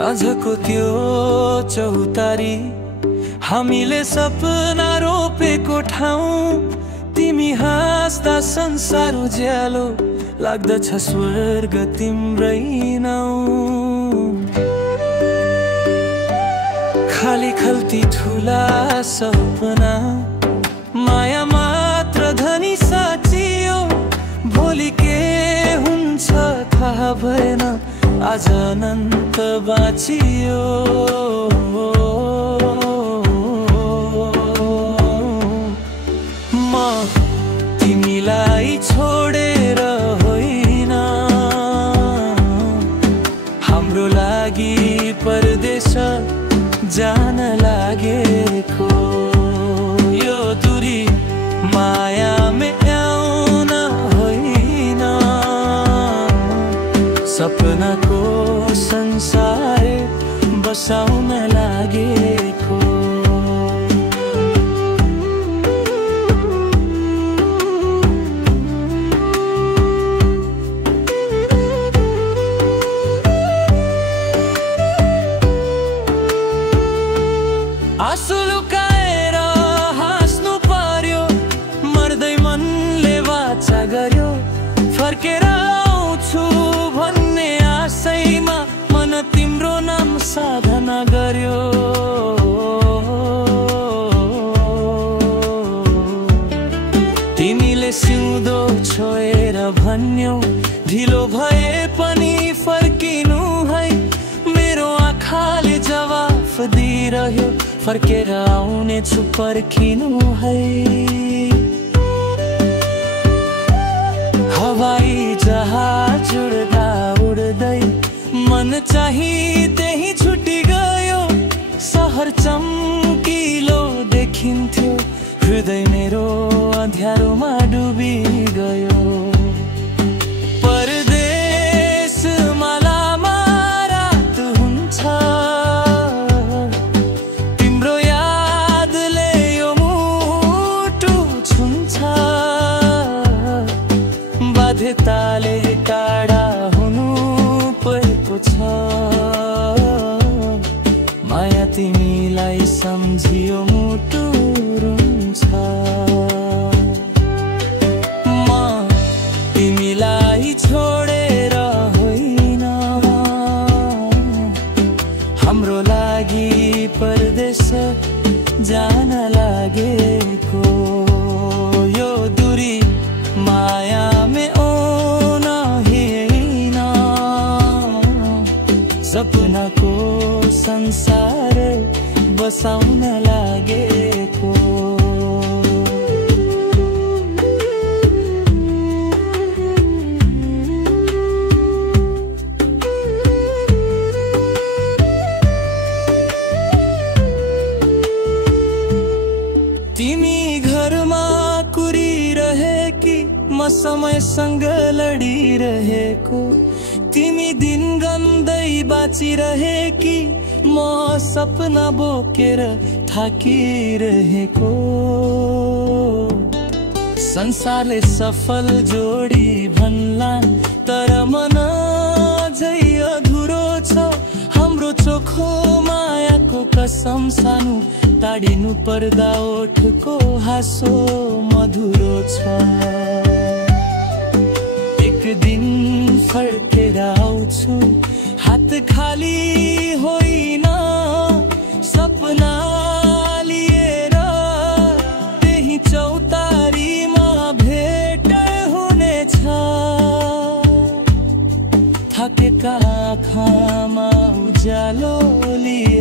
साँझको त्यो चौतारी हामीले सपना रोपेको ठाउँ तिमी हाँस्दा संसार उज्यालो लाग्दछ स्वर्ग तिम्रै नाउँ खाली खल्ती ठुला सपना माया मात्र धनी साचियो भोलि के हुन्छ थाहा भएन आज अनन्त बाँचियो म तिमीलाई छोडेर होइन हाम्रो लागि परदेश जान लागेको यो दूरी मायामे आउन होइन सपनाको संसार बसाउन लागेको आँसु लुकाएर हाँस्नु पर्यो मर्दै मनले वाचा गर्यो फर्केर आउँछु भन्ने आशैमा मन तिम्रो नाम साधना गर्यो तिमीले सिउँदो छोएर भन्यौ ढिलो भए पनि फर्किनु है मेरो आँखाले जवाफ दिइरह्यो फर्केर आउने छु पर्खिनु है हवाई जहाज उड्दा उड्दै मन चाहिँ त्यही छुटी गयो सहर चम्किलो देखिन्थ्यो हृदय मेरो अँध्यारोमा डुबी गयो ताले टाढा हुनु परेको छ माया तिमीलाई सम्झियो मुटु रुन्छ म तिमीलाई छोडेर होइन हाम्रो लागि परदेश जान लागेको यो दूरी मायामे सपनाको संसार बसाउन लागेको तिमी घरमा कुरिरहेकी म समयसँग लडिरहेको तिमी दिन गन्दै बाँचिरहेकी म सपना बोकेर थाकिरहेको संसारले सफल जोडी भन्ला तर मन अझै अधुरो छ हाम्रो चोखो मायाको कसम सानो टाढिनु पर्दा ओठको हाँसो मधुरो छ एक दिन फर्केर आउँछु हात खाली होइन सपना लिएर त्यही चौतारीमा भेट हुनेछ थाकेका आँखामा उज्यालो लिए